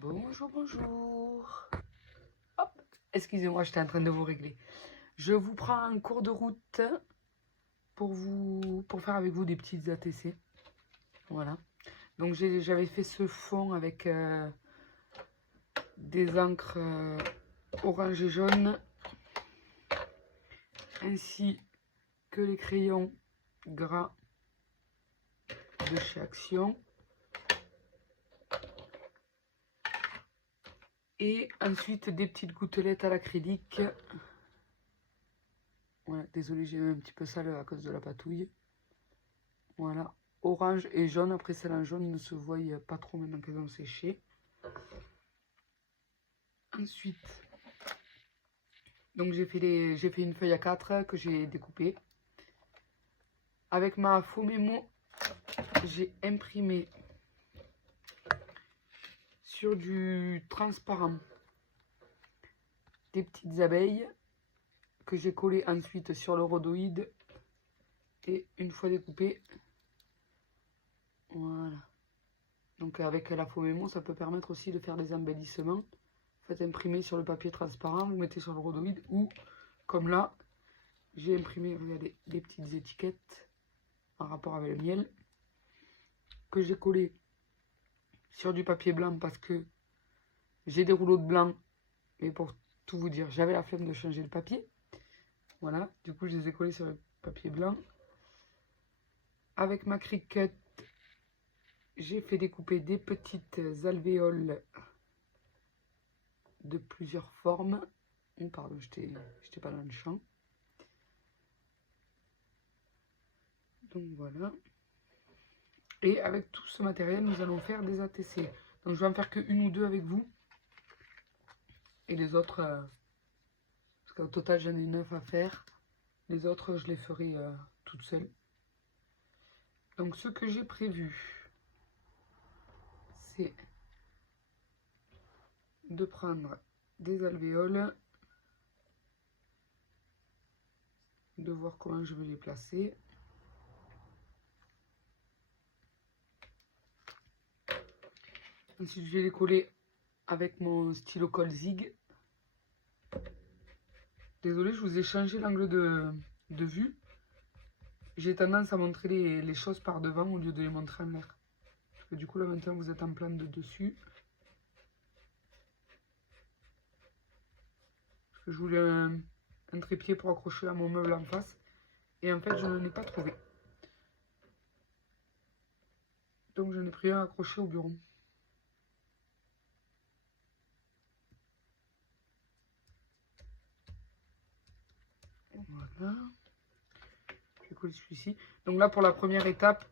Bonjour, bonjour. Hop, excusez-moi, j'étais en train de vous régler. Je vous prends un cours de route pour faire avec vous des petites ATC. Voilà. Donc j'avais fait ce fond avec des encres orange et jaune, ainsi que les crayons gras de chez Action. Et ensuite des petites gouttelettes à l'acrylique. Voilà, désolé, j'ai un petit peu sale à cause de la patouille. Voilà, orange et jaune. Après, celle en jaune ne se voit pas trop maintenant qu'elles ont séché. Ensuite, donc j'ai fait une feuille A4 que j'ai découpée. Avec ma faux mémo, j'ai imprimé sur du transparent des petites abeilles que j'ai collées ensuite sur le rhodoïde. Et une fois découpé, voilà. Donc avec la faux mémo, ça peut permettre aussi de faire des embellissements. Faites imprimer sur le papier transparent, vous mettez sur le rhodoïde ou comme là, j'ai imprimé, regardez, des petites étiquettes en rapport avec le miel que j'ai collé sur du papier blanc parce que j'ai des rouleaux de blanc, mais pour tout vous dire, j'avais la flemme de changer le papier. Voilà, du coup je les ai collés sur le papier blanc. Avec ma Cricut, j'ai fait découper des petites alvéoles de plusieurs formes. Oh, pardon, j'étais pas dans le champ. Donc voilà. Et avec tout ce matériel, nous allons faire des ATC. Donc je vais en faire que une ou deux avec vous. Et les autres, parce qu'au total j'en ai 9 à faire. Les autres, je les ferai toute seule. Donc ce que j'ai prévu, c'est de prendre des alvéoles, de voir comment je vais les placer. Ensuite, je vais les coller avec mon stylo colle Zig. Désolé, je vous ai changé l'angle de vue. J'ai tendance à montrer les choses par devant au lieu de les montrer en l'air. Parce que du coup, là maintenant, vous êtes en plan de dessus. Parce que je voulais un trépied pour accrocher à mon meuble en face. Et en fait, je n'en ai pas trouvé. Donc, j'en ai pris un accroché au bureau. Voilà. Je vais coller celui-ci. Donc là, pour la première étape,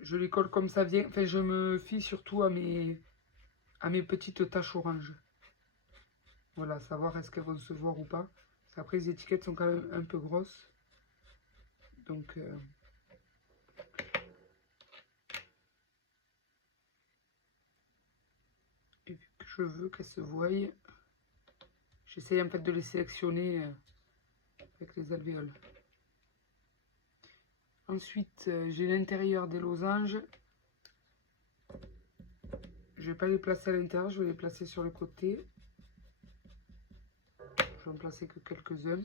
je les colle comme ça vient. Enfin, je me fie surtout à mes petites taches orange. Voilà, savoir est-ce qu'elles vont se voir ou pas. Parce qu'après, les étiquettes sont quand même un peu grosses. Donc, et vu que je veux qu'elles se voient, j'essaye en fait de les sélectionner avec les alvéoles. Ensuite, j'ai l'intérieur des losanges. Je ne vais pas les placer à l'intérieur, je vais les placer sur le côté. Je vais en placer que quelques-uns.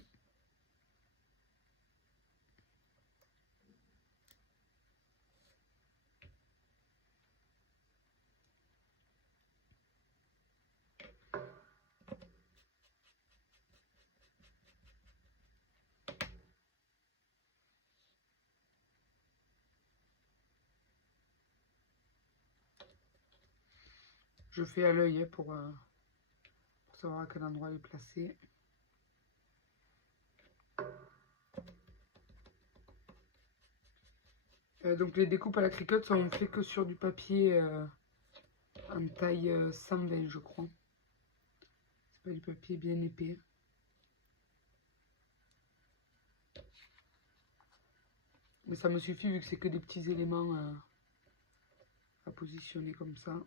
Je fais à l'œil pour savoir à quel endroit les placer. Donc les découpes à la Cricut sont faites que sur du papier en taille 120 je crois. C'est pas du papier bien épais. Mais ça me suffit vu que c'est que des petits éléments à positionner comme ça.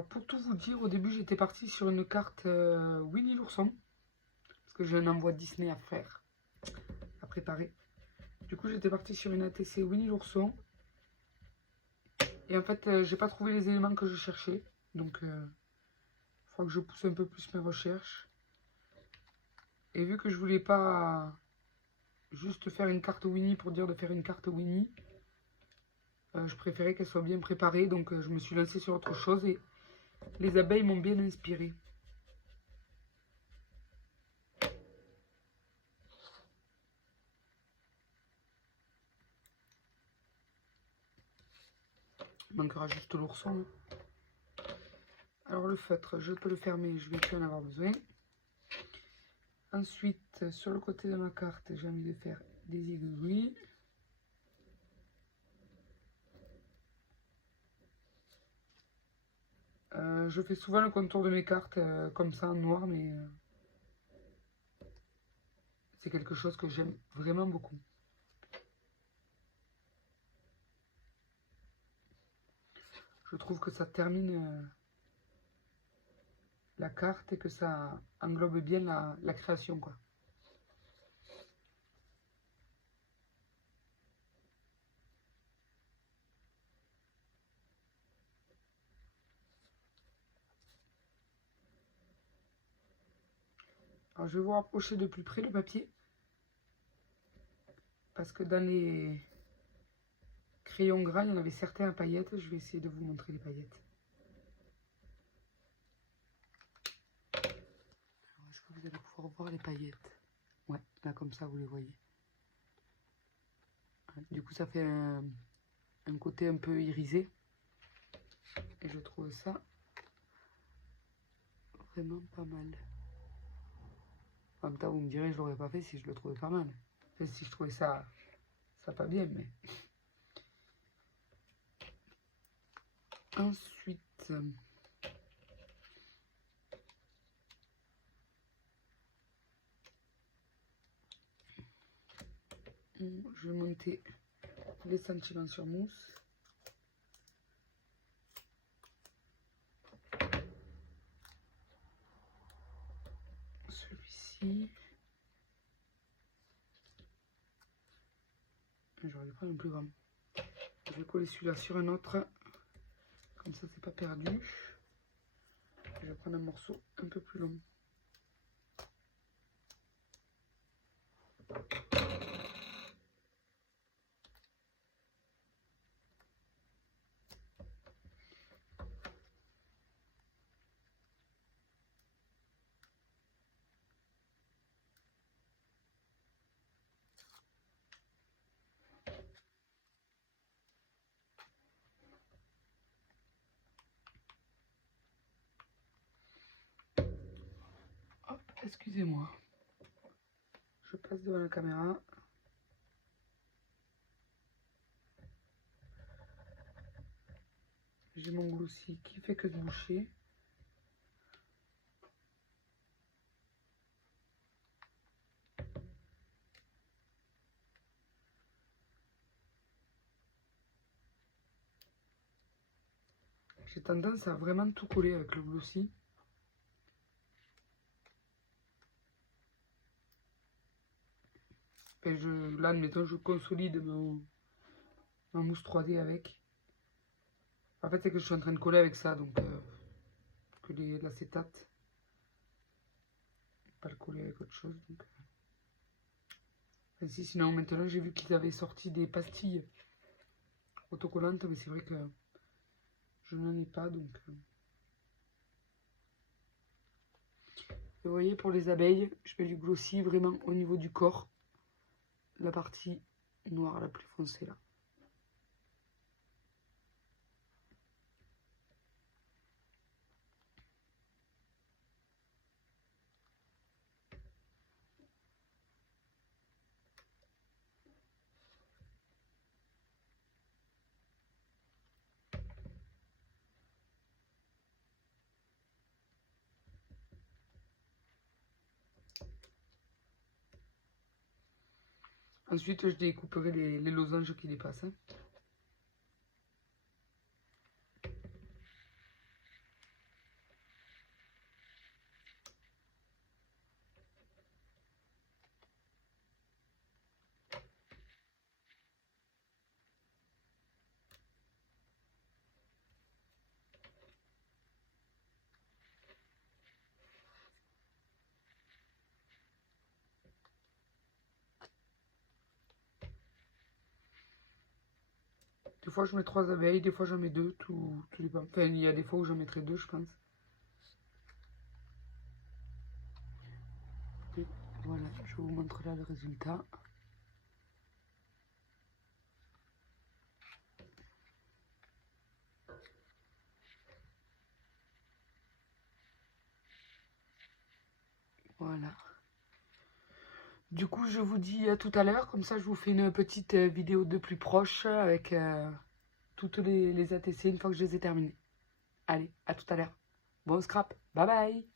Alors pour tout vous dire, au début j'étais partie sur une carte Winnie l'ourson. Parce que j'ai un envoi Disney à faire, à préparer. Du coup j'étais partie sur une ATC Winnie l'ourson. Et en fait j'ai pas trouvé les éléments que je cherchais. Donc il faudra que je pousse un peu plus mes recherches. Et vu que je voulais pas juste faire une carte Winnie pour dire de faire une carte Winnie, je préférais qu'elle soit bien préparée. Donc je me suis lancée sur autre chose et les abeilles m'ont bien inspirée. Il manquera juste l'ourson. Alors le feutre, je peux le fermer, je vais plus en avoir besoin. Ensuite, sur le côté de ma carte, j'ai envie de faire des aiguilles. Je fais souvent le contour de mes cartes comme ça en noir, mais c'est quelque chose que j'aime vraiment beaucoup. Je trouve que ça termine la carte et que ça englobe bien la création, quoi. Alors je vais vous rapprocher de plus près le papier. Parce que dans les crayons gras, il y en avait certains à paillettes. Je vais essayer de vous montrer les paillettes. Est-ce que vous allez pouvoir voir les paillettes? Ouais, là comme ça vous les voyez. Du coup ça fait un côté un peu irisé. Et je trouve ça vraiment pas mal. En même temps vous me direz je l'aurais pas fait si je le trouvais pas mal. Enfin, si je trouvais ça pas bien, mais... Ensuite... je vais monter les sentiments sur mousse. Celui-ci. J'aurais dû prendre un plus grand. Je vais coller celui-là sur un autre. Comme ça, c'est pas perdu. Je vais prendre un morceau un peu plus long. Hop, excusez-moi. Je passe devant la caméra. J'ai mon glossy qui fait que de boucher. J'ai tendance à vraiment tout coller avec le glossy. Et là, admettons, je consolide ma mousse 3D avec. En fait, c'est que je suis en train de coller avec ça, donc que l'acétate. Pas le coller avec autre chose. Donc, enfin, si, sinon, maintenant, j'ai vu qu'ils avaient sorti des pastilles autocollantes, mais c'est vrai que je n'en ai pas, donc... Vous voyez, pour les abeilles, je mets du glossy vraiment au niveau du corps. La partie noire la plus foncée, là. Ensuite, je découperai les losanges qui dépassent. Des fois je mets 3 abeilles, des fois j'en mets 2, tout dépend. Enfin, il y a des fois où j'en mettrai 2, je pense. Et voilà, je vous montre là le résultat. Voilà. Du coup, je vous dis à tout à l'heure. Comme ça, je vous fais une petite vidéo de plus proche avec toutes les ATC une fois que je les ai terminées. Allez, à tout à l'heure. Bon scrap. Bye bye.